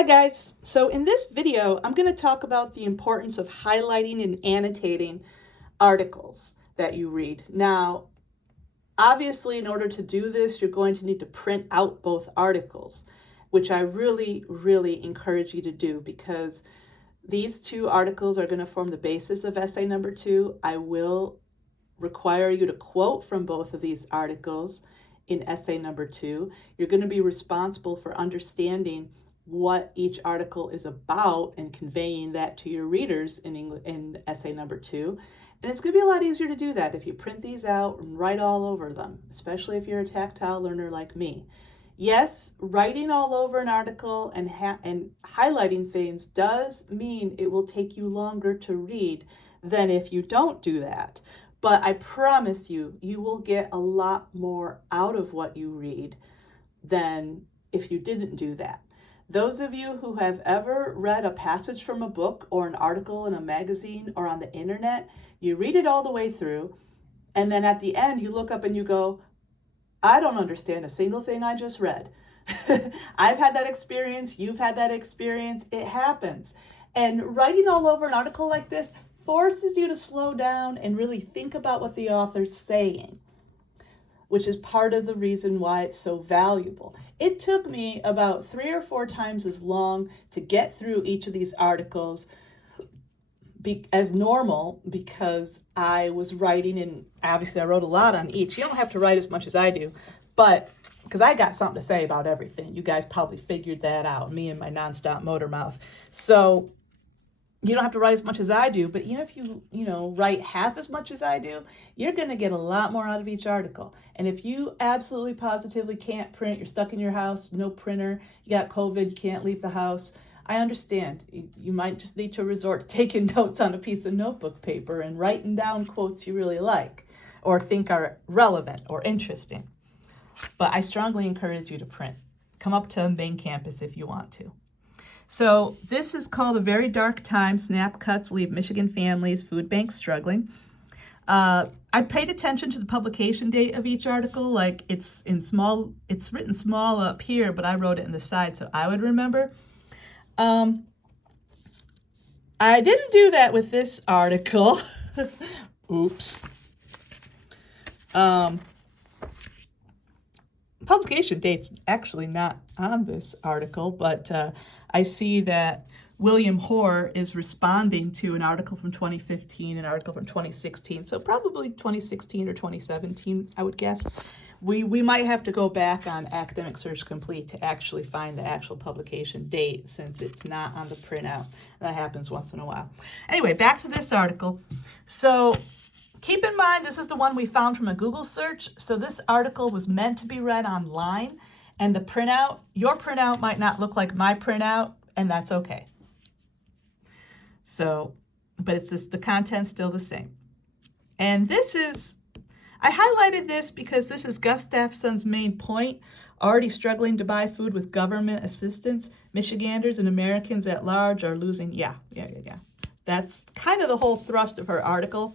Hi guys, so in this video I'm going to talk about the importance of highlighting and annotating articles that you read. Now, obviously in order to do this you're going to need to print out both articles, which I really encourage you to do because these two articles are going to form the basis of essay number 2. I will require you to quote from both of these articles in essay number 2. You're going to be responsible for understanding what each article is about and conveying that to your readers in essay number 2. And it's going to be a lot easier to do that if you print these out and write all over them, especially if you're a tactile learner like me. Yes, writing all over an article and highlighting things does mean it will take you longer to read than if you don't do that. But I promise you, you will get a lot more out of what you read than if you didn't do that. Those of you who have ever read a passage from a book or an article in a magazine or on the internet, you read it all the way through, and then at the end you look up and you go, I don't understand a single thing I just read. I've had that experience, you've had that experience, it happens. And writing all over an article like this forces you to slow down and really think about what the author's saying, which is part of the reason why it's so valuable. It took me about 3 or 4 times as long to get through each of these articles as normal because I was writing, and obviously I wrote a lot on each. You don't have to write as much as I do, but because I got something to say about everything. You guys probably figured that out, me and my nonstop motor mouth. So you don't have to write as much as I do, but even if you write half as much as I do, you're going to get a lot more out of each article. And if you absolutely positively can't print, you're stuck in your house, no printer, you got COVID, you can't leave the house, I understand. You might just need to resort to taking notes on a piece of notebook paper and writing down quotes you really like or think are relevant or interesting. But I strongly encourage you to print. Come up to main campus if you want to. So this is called A Very Dark Time, Snap Cuts Leave Michigan Families Food Banks Struggling. I paid attention to the publication date of each article, like it's written small up here, but I wrote it in the side so I would remember. I didn't do that with this article. Oops. Publication date's actually not on this article, but I see that William Hoare is responding to an article from 2015, an article from 2016, so probably 2016 or 2017, I would guess. We might have to go back on Academic Search Complete to actually find the actual publication date since it's not on the printout. That happens once in a while. Anyway, back to this article. So keep in mind, this is the one we found from a Google search. So this article was meant to be read online, and the printout, your printout might not look like my printout, and that's okay. So, but it's just the content's still the same. And this is, I highlighted this because this is Gustafson's main point. Already struggling to buy food with government assistance, Michiganders and Americans at large are losing, yeah. That's kind of the whole thrust of her article.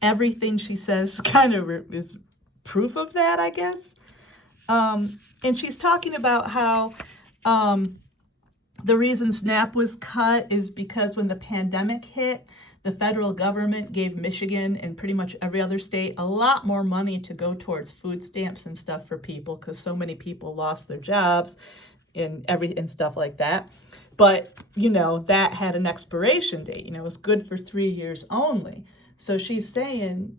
Everything she says kind of is proof of that, I guess. And she's talking about how the reason SNAP was cut is because when the pandemic hit, the federal government gave Michigan and pretty much every other state a lot more money to go towards food stamps and stuff for people because so many people lost their jobs and stuff like that. But, that had an expiration date. It was good for 3 years only. So she's saying,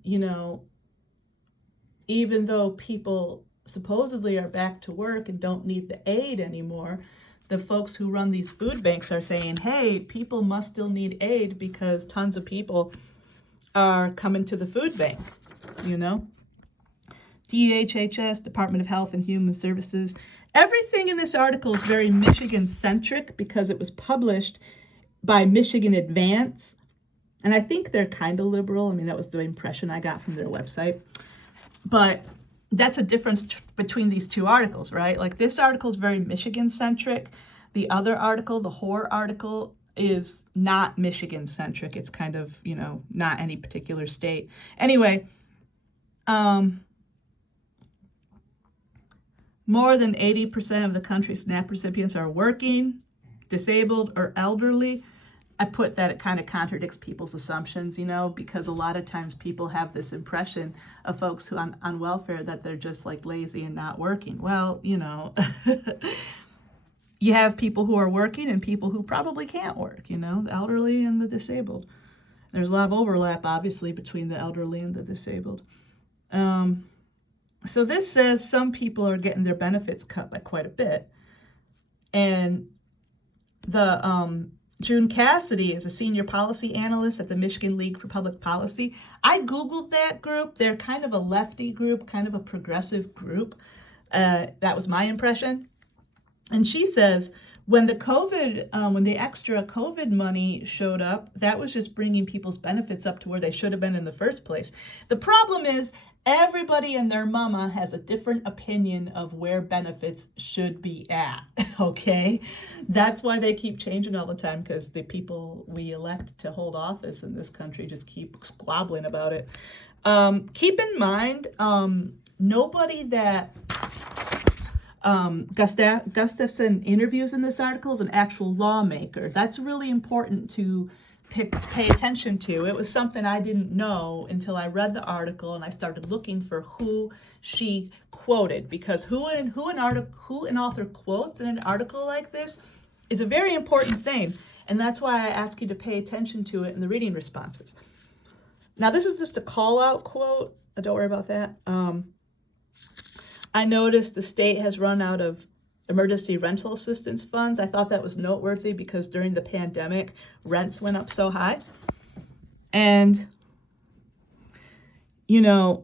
even though people supposedly are back to work and don't need the aid anymore, the folks who run these food banks are saying, hey, people must still need aid because tons of people are coming to the food bank, DHHS, Department of Health and Human Services. Everything in this article is very Michigan-centric because it was published by Michigan Advance. And I think they're kind of liberal. That was the impression I got from their website. But that's a difference between these two articles, right? Like this article is very Michigan-centric. The other article, the Hoare article, is not Michigan-centric. It's kind of, not any particular state. Anyway, more than 80% of the country's SNAP recipients are working. disabled or elderly, I put that it kind of contradicts people's assumptions, you know, because a lot of times people have this impression of folks who on welfare that they're just like lazy and not working. Well, you know, you have people who are working and people who probably can't work, you know, the elderly and the disabled. There's a lot of overlap, obviously, between the elderly and the disabled. So this says some people are getting their benefits cut by quite a bit. And the June Cassidy is a senior policy analyst at the Michigan League for Public Policy. I Googled that group. They're kind of a lefty group, kind of a progressive group. That was my impression. And she says, when the extra COVID money showed up, that was just bringing people's benefits up to where they should have been in the first place. The problem is everybody and their mama has a different opinion of where benefits should be at, okay? That's why they keep changing all the time, because the people we elect to hold office in this country just keep squabbling about it. Keep in mind, nobody that Gustafson interviews in this article is an actual lawmaker. That's really important to pay attention to. It was something I didn't know until I read the article and I started looking for who she quoted, because who an author quotes in an article like this is a very important thing, and that's why I ask you to pay attention to it in the reading responses. Now, this is just a call-out quote. Don't worry about that. I noticed the state has run out of emergency rental assistance funds. I thought that was noteworthy because during the pandemic, rents went up so high. And, you know,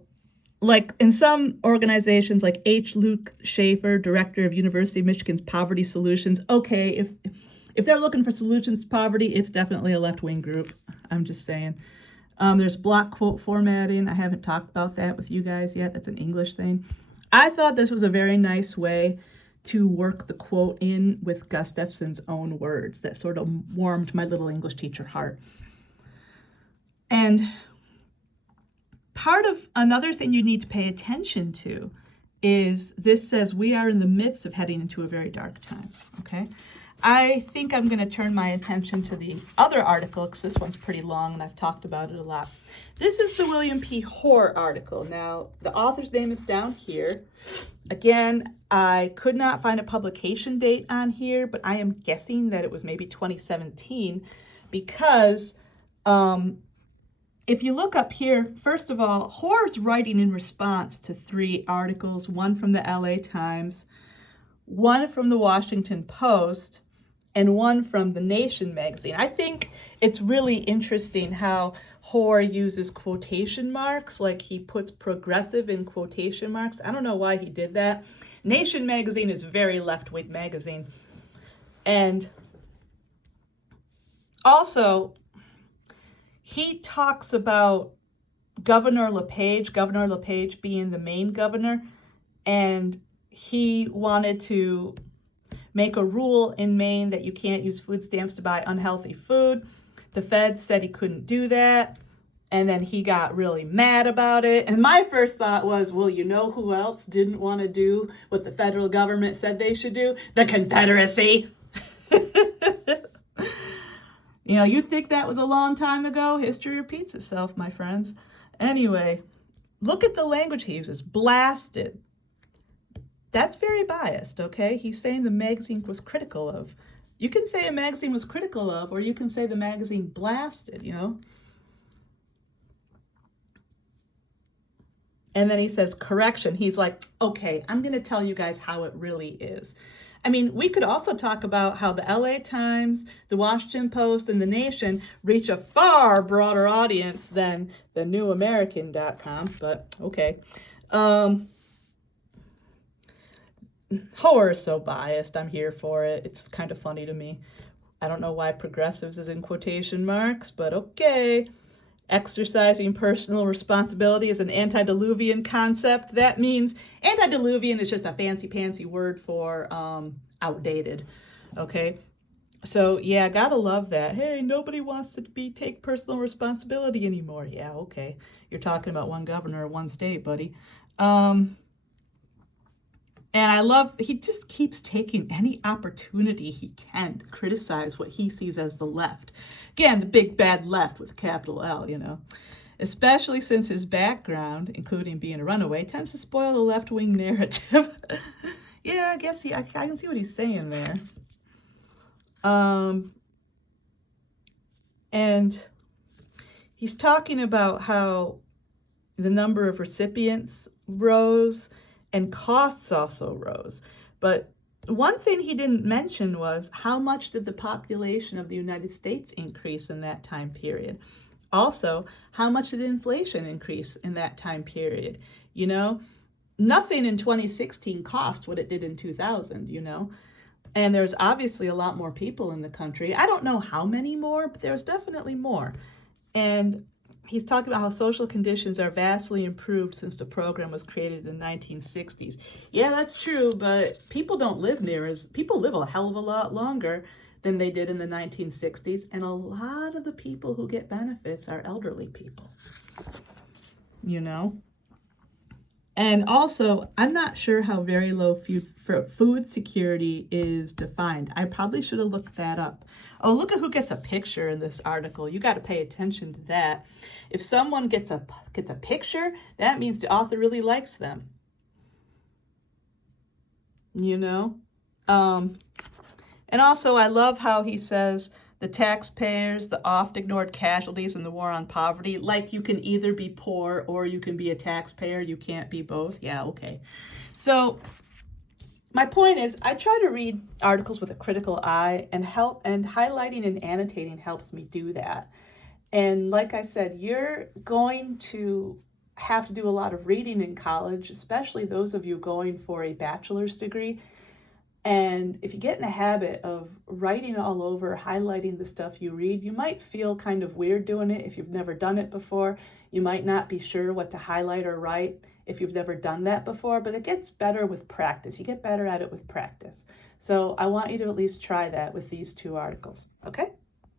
like in some organizations like H. Luke Schaefer, director of University of Michigan's Poverty Solutions, okay, if they're looking for solutions to poverty, it's definitely a left-wing group. I'm just saying. There's block quote formatting. I haven't talked about that with you guys yet. That's an English thing. I thought this was a very nice way to work the quote in with Gustafson's own words. That sort of warmed my little English teacher heart. And part of another thing you need to pay attention to is this says we are in the midst of heading into a very dark time, okay? I think I'm going to turn my attention to the other article because this one's pretty long and I've talked about it a lot. This is the William P. Hoare article. Now, the author's name is down here. Again, I could not find a publication date on here, but I am guessing that it was maybe 2017 because if you look up here, first of all, Hoare's writing in response to 3 articles, one from the LA Times, one from the Washington Post, and one from The Nation magazine. I think it's really interesting how Hoare uses quotation marks, like he puts progressive in quotation marks. I don't know why he did that. Nation magazine is a very left-wing magazine. And also, he talks about Governor LePage being the Maine governor, and he wanted to make a rule in Maine that you can't use food stamps to buy unhealthy food. The feds said he couldn't do that, and then he got really mad about it. And my first thought was, well, you know who else didn't want to do what the federal government said they should do? The Confederacy. You know, you think that was a long time ago? History repeats itself, my friends. Anyway, look at the language he uses. Blasted. That's very biased, okay? He's saying the magazine was critical of. You can say a magazine was critical of, or you can say the magazine blasted, you know? And then he says, correction. He's like, okay, I'm going to tell you guys how it really is. I mean, we could also talk about how the LA Times, the Washington Post, and The Nation reach a far broader audience than the newamerican.com, but okay. Hoare is so biased. I'm here for it. It's kind of funny to me. I don't know why progressives is in quotation marks, but okay. Exercising personal responsibility is an antediluvian concept. That means antediluvian is just a fancy word for outdated. Okay. So yeah, gotta love that. Hey, nobody wants to take personal responsibility anymore. Yeah, okay. You're talking about one governor of one state, buddy. And I love, he just keeps taking any opportunity he can to criticize what he sees as the left. Again, the big bad left with a capital L, you know. Especially since his background, including being a runaway, tends to spoil the left-wing narrative. Yeah, I guess I can see what he's saying there. And he's talking about how the number of recipients rose and costs also rose. But one thing he didn't mention was how much did the population of the United States increase in that time period? Also, how much did inflation increase in that time period? You know, nothing in 2016 cost what it did in 2000, you know? And there's obviously a lot more people in the country. I don't know how many more, but there's definitely more. And he's talking about how social conditions are vastly improved since the program was created in the 1960s. Yeah, that's true, but people don't live people live a hell of a lot longer than they did in the 1960s, and a lot of the people who get benefits are elderly people, you know? And also, I'm not sure how very low food security is defined. I probably should have looked that up. Oh, look at who gets a picture in this article. You got to pay attention to that. If someone gets a picture, that means the author really likes them. You know? And also, I love how he says the taxpayers, the oft ignored casualties in the war on poverty, like you can either be poor or you can be a taxpayer. You can't be both. Yeah, okay. So my point is, I try to read articles with a critical eye, and highlighting and annotating helps me do that. And like I said, you're going to have to do a lot of reading in college, especially those of you going for a bachelor's degree. And if you get in the habit of writing all over, highlighting the stuff you read, you might feel kind of weird doing it if you've never done it before. You might not be sure what to highlight or write if you've never done that before, but it gets better with practice. You get better at it with practice. So I want you to at least try that with these two articles, okay?